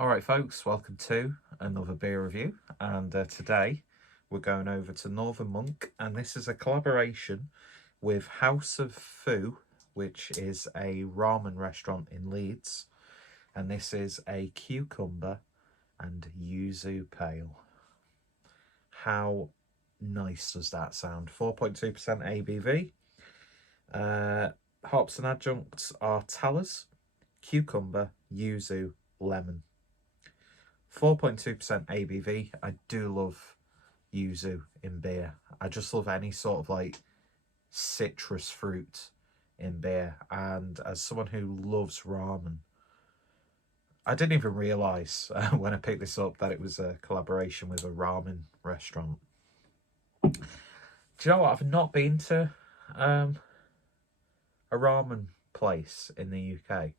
Alright folks, welcome to another beer review, and today we're going over to Northern Monk, and this is a collaboration with House of Foo, which is a ramen restaurant in Leeds, and this is a cucumber and yuzu pale. How nice does that sound? 4.2% ABV. Hops and adjuncts are tallows, cucumber, yuzu, lemon. 4.2% ABV. I do love yuzu in beer. I just love any sort of like citrus fruit in beer. And as someone who loves ramen, I didn't even realise when I picked this up that it was a collaboration with a ramen restaurant. Do you know what? I've not been to a ramen place in the UK.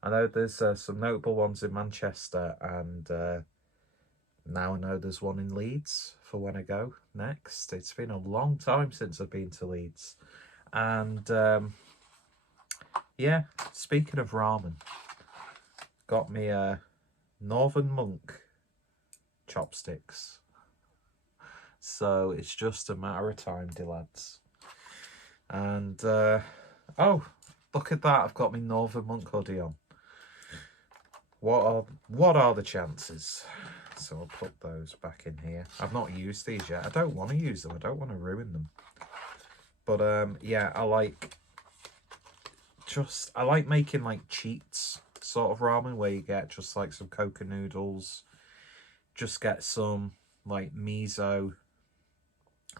I know there's some notable ones in Manchester, and now I know there's one in Leeds for when I go next. It's been a long time since I've been to Leeds. And yeah, speaking of ramen, got me a Northern Monk chopsticks. So it's just a matter of time, dear lads. And oh, look at that, I've got my Northern Monk hoodie on. What are the chances? So I'll put those back in here. I've not used these yet. I don't want to use them. I don't want to ruin them. But yeah, I like making like cheats sort of ramen where you get just like some coca noodles, just get some like miso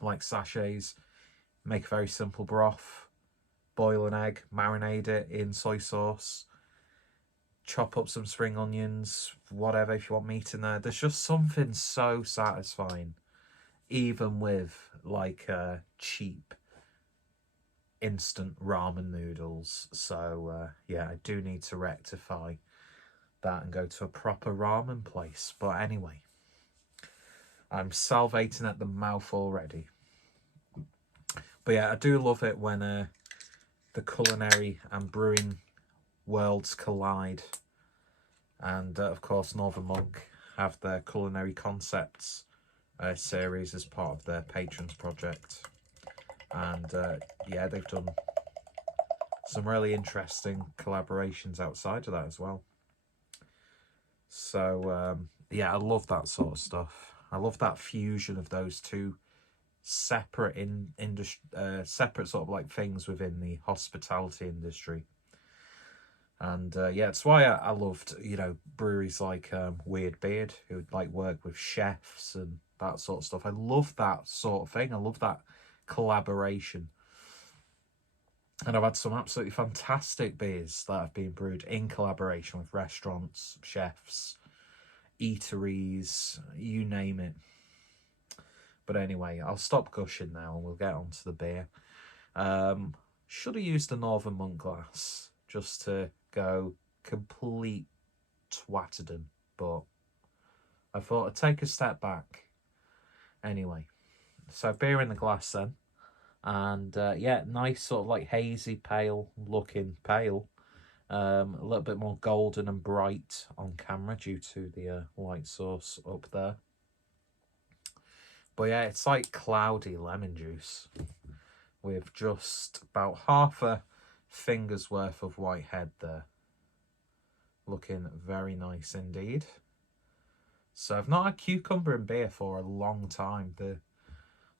like sachets, make a very simple broth, boil an egg, marinate it in soy sauce, chop up some spring onions, whatever, if you want meat in there. There's just something so satisfying, even with like cheap instant ramen noodles. So yeah, I do need to rectify that and go to a proper ramen place. But anyway, I'm salivating at the mouth already. But yeah, I do love it when the culinary and brewing worlds collide. And of course, Northern Monk have their culinary concepts series as part of their patrons project. And yeah, they've done some really interesting collaborations outside of that as well. So yeah, I love that sort of stuff. I love that fusion of those two separate separate sort of like things within the hospitality industry. And yeah, that's why I loved, you know, breweries like Weird Beard, who would like work with chefs and that sort of stuff. I love that sort of thing. I love that collaboration. And I've had some absolutely fantastic beers that have been brewed in collaboration with restaurants, chefs, eateries, you name it. But anyway, I'll stop gushing now and we'll get on to the beer. Should have used a Northern Monk glass just to go complete twatterdom, but I thought I'd take a step back. Anyway, so beer in the glass then. And yeah, nice sort of like hazy pale looking pale. A little bit more golden and bright on camera due to the light source up there. But yeah, it's like cloudy lemon juice with just about half a finger's worth of white head there. Looking very nice indeed. So I've not had cucumber in beer for a long time. The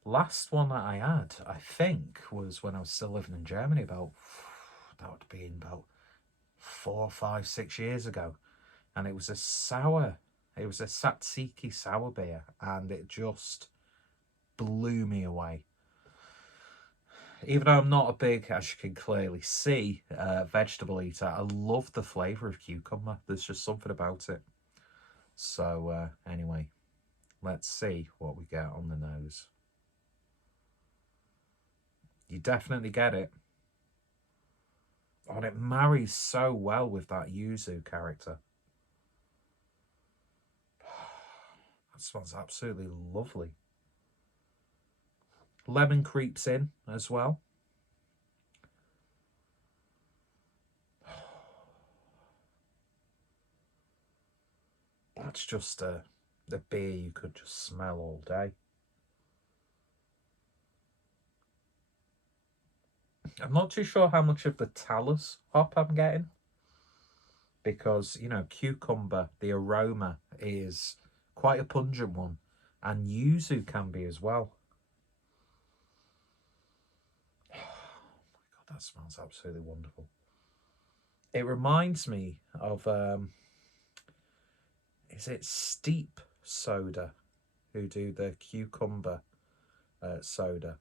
last one that I had, I think, was when I was still living in Germany about, that would be about 4, 5, 6 years ago. And it was a sour, it was a tzatziki sour beer, and it just blew me away. Even though I'm not a big, as you can clearly see, vegetable eater, I love the flavour of cucumber. There's just something about it. So anyway, let's see what we get on the nose. You definitely get it. Oh, and it marries so well with that yuzu character. That smells absolutely lovely. Lemon creeps in as well. That's just the beer you could just smell all day. I'm not too sure how much of the Talus hop I'm getting, because, you know, cucumber, the aroma is quite a pungent one, and yuzu can be as well. Oh my God, that smells absolutely wonderful. It reminds me of, is it Steep Soda, who do the cucumber soda?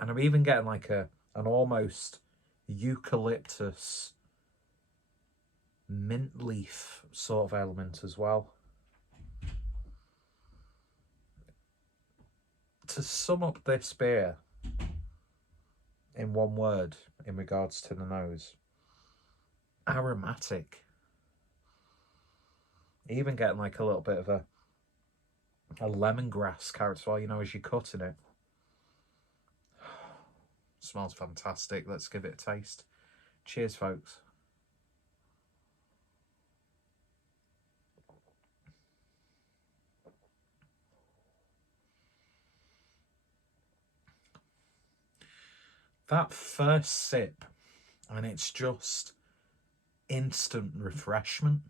And I'm even getting like an almost eucalyptus mint leaf sort of element as well. To sum up this beer in one word in regards to the nose, aromatic. Even getting like a little bit of a lemongrass character, well, you know, as you're cutting it. Smells fantastic. Let's give it a taste. Cheers, folks. That first sip, and it's just instant refreshment.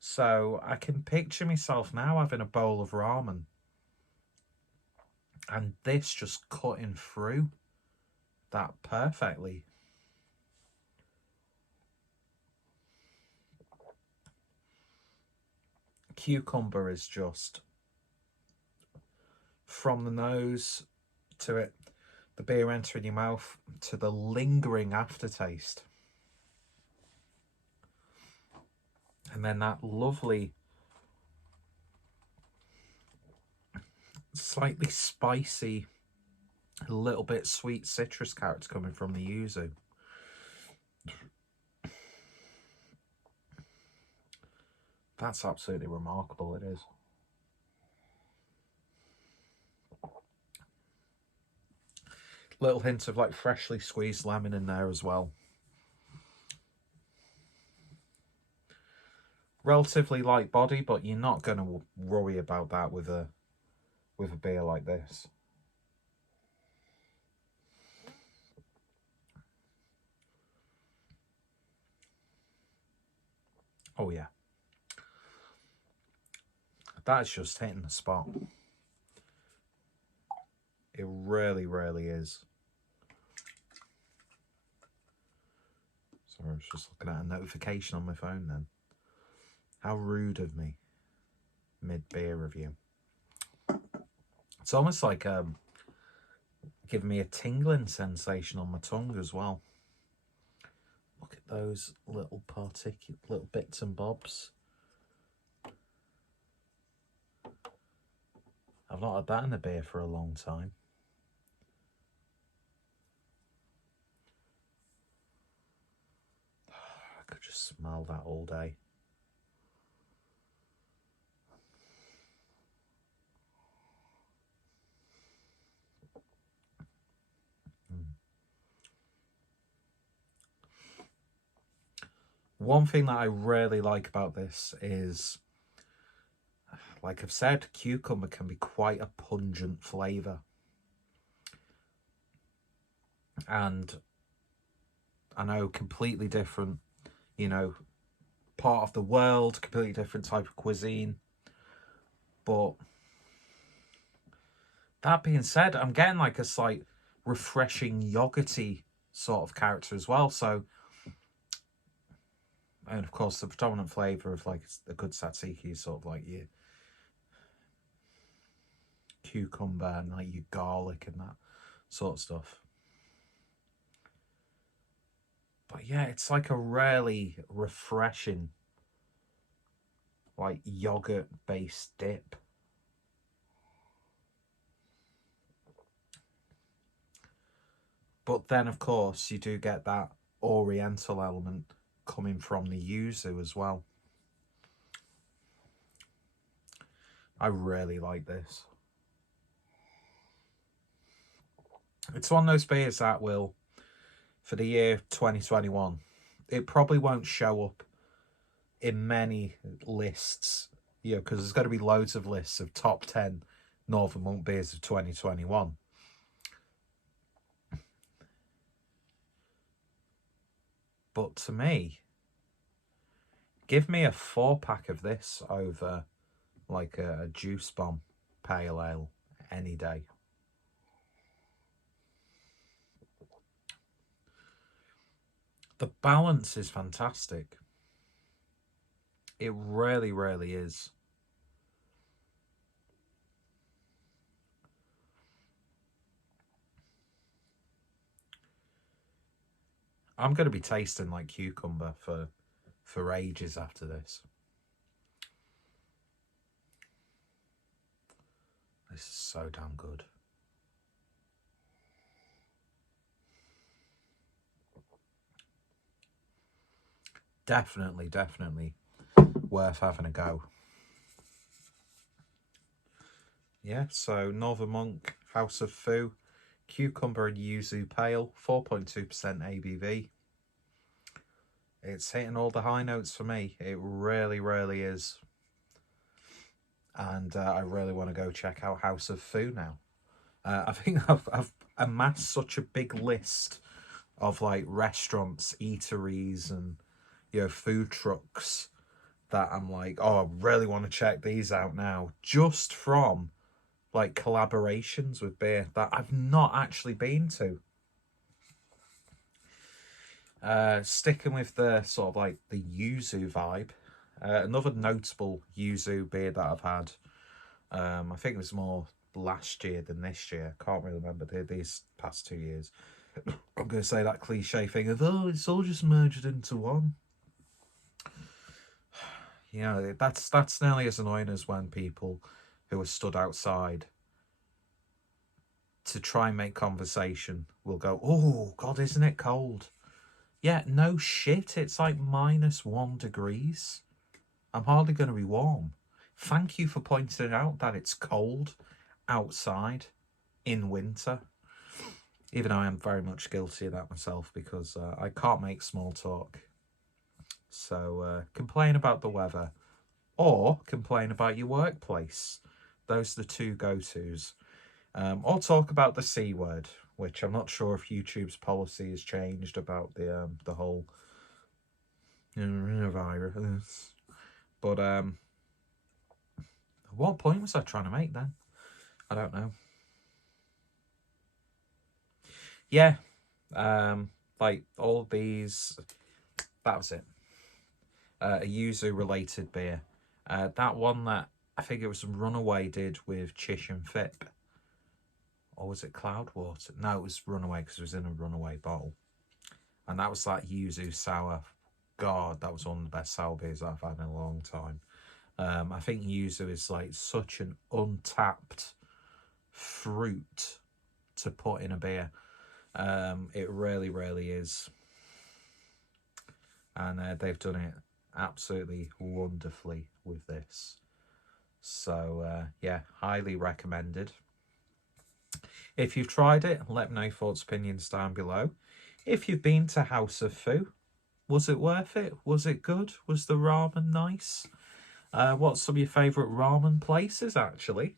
So I can picture myself now having a bowl of ramen, and this just cutting through that perfectly. Cucumber is just, from the nose to it, the beer entering your mouth, to the lingering aftertaste. And then that lovely, slightly spicy, a little bit sweet citrus character coming from the yuzu. That's absolutely remarkable, it is. Little hint of like freshly squeezed lemon in there as well. Relatively light body, but you're not going to worry about that with a beer like this. Oh yeah, that's just hitting the spot. It really, really is. Sorry, I was just looking at a notification on my phone then. How rude of me. Mid-beer review. It's almost like giving me a tingling sensation on my tongue as well. Look at those little little bits and bobs. I've not had that in a beer for a long time. I could just smell that all day. One thing that I really like about this is, like I've said, cucumber can be quite a pungent flavour. And I know, completely different, you know, part of the world, completely different type of cuisine. But that being said, I'm getting like a slight refreshing yogurty sort of character as well. So, and of course, the predominant flavour of like a good tzatziki is sort of like your cucumber and like your garlic and that sort of stuff. But yeah, it's like a really refreshing, like yogurt-based dip. But then, of course, you do get that oriental element coming from the yuzu as well. I really like this. It's one of those beers that will, for the year 2021, it probably won't show up in many lists, you know, because there's got to be loads of lists of top 10 Northern Monk beers of 2021. But to me, give me a 4-pack of this over like a Juice Bomb Pale Ale any day. The balance is fantastic. It really, really is. I'm going to be tasting like cucumber for ages after this. This is so damn good. Definitely, definitely worth having a go. Yeah, so Northern Monk, House of Foo, Cucumber and Yuzu Pale, 4.2% ABV. It's hitting all the high notes for me. It really, really is. And I really want to go check out House of Foo now. I think I've amassed such a big list of like restaurants, eateries, and food trucks that I'm like, oh, I really want to check these out now, just from like collaborations with beer that I've not actually been to. Sticking with the sort of like the yuzu vibe, another notable yuzu beer that I've had, I think it was more last year than this year. Can't really remember these past 2 years. I'm going to say that cliche thing of, oh, it's all just merged into one. You know, that's nearly as annoying as when people who are stood outside to try and make conversation will go, oh, God, isn't it cold? Yeah, no shit, it's like -1 degrees. I'm hardly going to be warm. Thank you for pointing out that it's cold outside in winter. Even though I am very much guilty of that myself, because I can't make small talk. So complain about the weather or complain about your workplace. Those are the two go-tos. Or talk about the C word, which I'm not sure if YouTube's policy has changed about the whole virus. But what point was I trying to make then? I don't know. Yeah, like all these, that was it. A yuzu related beer. That one that I think it was Runaway did with Chish and Fip. Or was it Cloudwater? No, it was Runaway because it was in a Runaway bottle. And that was that yuzu sour. God, that was one of the best sour beers I've had in a long time. I think yuzu is like such an untapped fruit to put in a beer. It really, really is. And they've done it absolutely wonderfully with this. So, yeah, highly recommended. If you've tried it, let me know your thoughts, opinions down below. If you've been to House of Foo, was it worth it? Was it good? Was the ramen nice? What's some of your favourite ramen places, actually?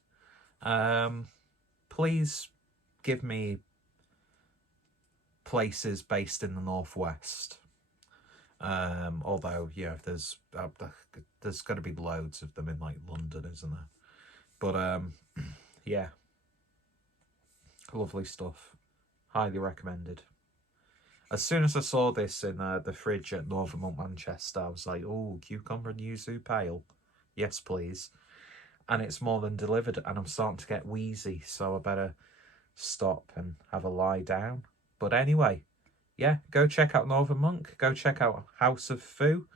Please give me places based in the Northwest. Although, yeah, there's got to be loads of them in, like, London, isn't there? But, yeah. Lovely stuff. Highly recommended. As soon as I saw this in the fridge at Northern Monk Manchester, I was like, oh, cucumber and yuzu pale. Yes, please. And it's more than delivered, and I'm starting to get wheezy, so I better stop and have a lie down. But anyway, yeah, go check out Northern Monk. Go check out House of Foo.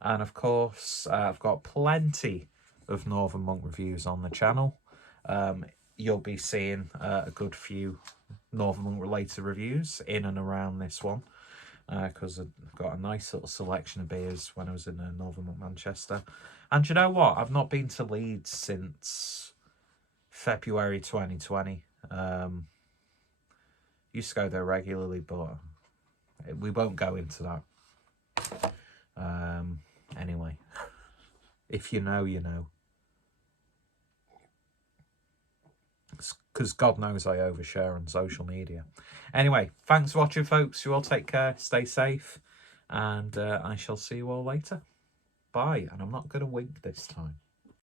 And, of course, I've got plenty of Northern Monk reviews on the channel. You'll be seeing a good few Northern Monk related reviews in and around this one, because I've got a nice little selection of beers when I was in Northern Monk Manchester. And you know what? I've not been to Leeds since February 2020. Used to go there regularly, but we won't go into that. Anyway, if you know, you know. Because God knows I overshare on social media. Anyway, thanks for watching, folks. You all take care, stay safe, and I shall see you all later. Bye. And I'm not going to wink this time.